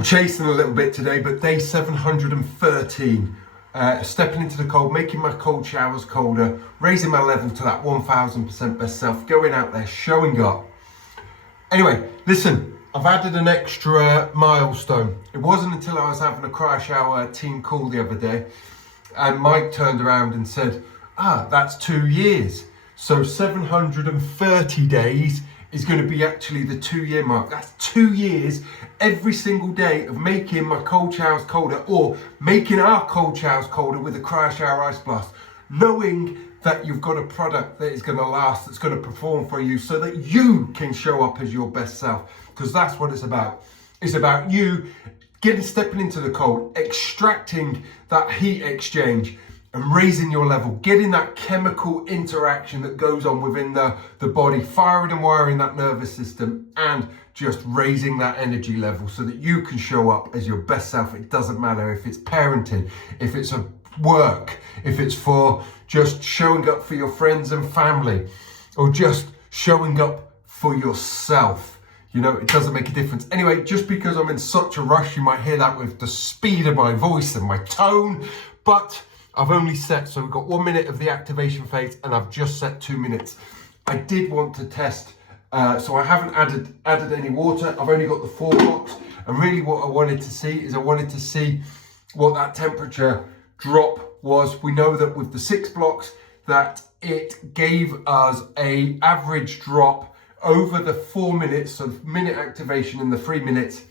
I'm chasing a little bit today, but day 713. Stepping into the cold, making my cold showers colder, raising my level to that 1000% best self, going out there, showing up. Anyway, listen, I've added an extra milestone. It wasn't until I was having a CryoShower team call the other day, and Mike turned around and said, that's 2 years. So 730 days is going to be actually the 2-year mark. That's 2 years every single day of making my cold showers colder, or making our cold showers colder with a CryoShower Ice Blast. Knowing that you've got a product that is going to last, that's going to perform for you so that you can show up as your best self. Because that's what it's about. It's about you stepping into the cold, extracting that heat exchange and raising your level, getting that chemical interaction that goes on within the body, firing and wiring that nervous system, and just raising that energy level so that you can show up as your best self. It doesn't matter if it's parenting, if it's a work, if it's for just showing up for your friends and family, or just showing up for yourself. You know, it doesn't make a difference. Anyway, just because I'm in such a rush, you might hear that with the speed of my voice and my tone, but I've only set, so we've got 1 minute of the activation phase and I've just set 2 minutes. I did want to test, so I haven't added any water. I've only got the 4 blocks, and really what I wanted to see is what that temperature drop was. We know that with the 6 blocks that it gave us a average drop over the 4 minutes, so minute activation in the 3 minutes,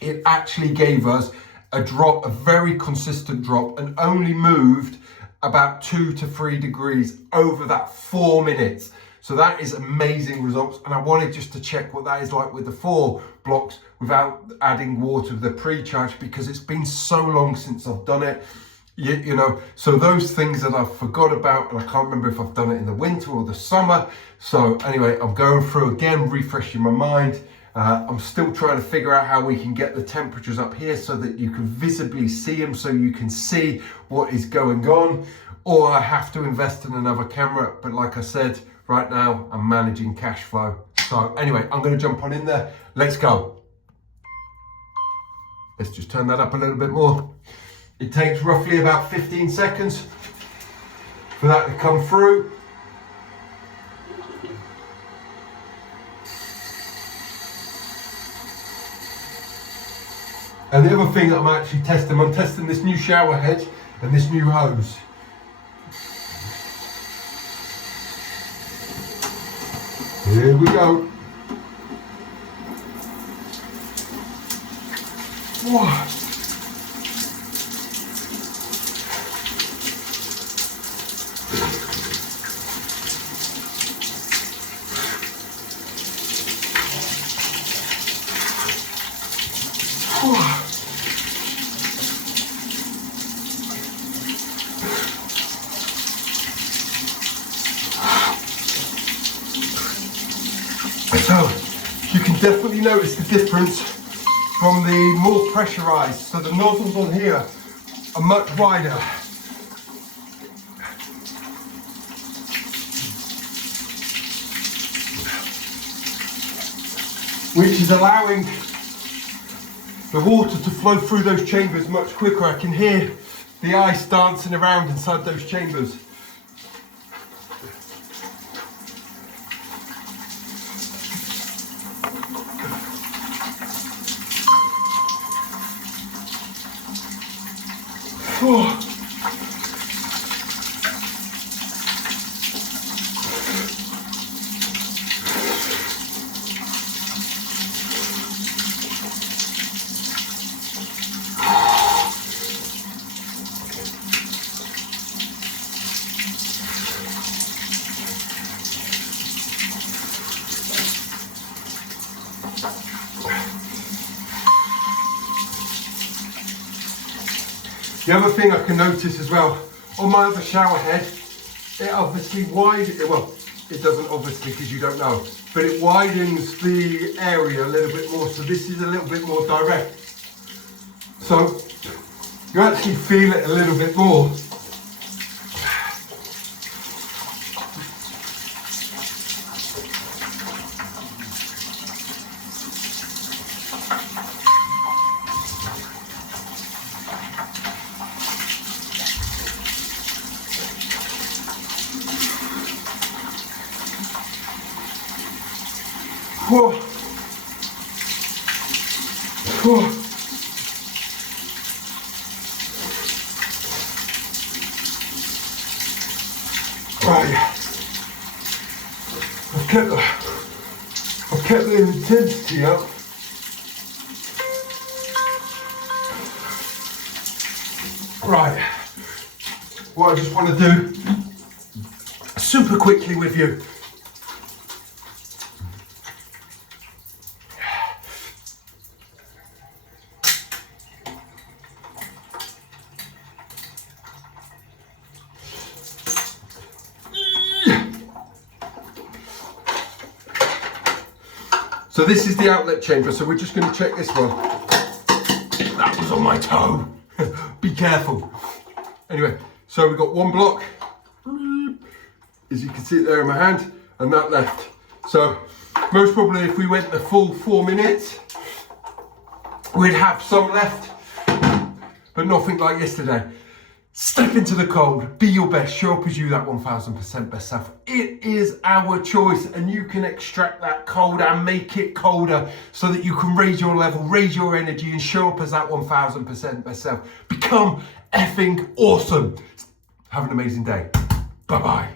it actually gave us a drop, a very consistent drop, and only moved about 2 to 3 degrees over that 4 minutes. So that is amazing results, and I wanted just to check what that is like with the 4 blocks without adding water with the pre-charge, because it's been so long since I've done it. You know, so those things that I've forgot about, and I can't remember if I've done it in the winter or the summer. So anyway, I'm going through again, refreshing my mind. I'm still trying to figure out how we can get the temperatures up here so that you can visibly see them, so you can see what is going on, or I have to invest in another camera. But like I said, right now I'm managing cash flow. So anyway, I'm going to jump on in there. Let's go. Let's just turn that up a little bit more. It takes roughly about 15 seconds for that to come through. And the other thing that I'm testing this new shower head and this new hose. Here we go. Whoa. So you can definitely notice the difference from the more pressurized. So the nozzles on here are much wider. Which is allowing the water to flow through those chambers much quicker. I can hear the ice dancing around inside those chambers. Oh. The other thing I can notice as well, on my other shower head, it obviously it doesn't obviously because you don't know, but it widens the area a little bit more, so this is a little bit more direct. So you actually feel it a little bit more. Whoa. Whoa. Right. I've kept the intensity up. Right. What I just want to do super quickly with you. So this is the outlet chamber, so we're just going to check this one. That was on my toe. Be careful. Anyway, so we've got one block, as you can see it there in my hand, and that left. So most probably if we went the full 4 minutes, we'd have some left, but nothing like yesterday. Step into the cold, be your best, show up as you, that 1000% best self. It is our choice, and you can extract that cold and make it colder so that you can raise your level, raise your energy, and show up as that 1000% best self. Become effing awesome. Have an amazing day. Bye-bye.